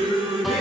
You.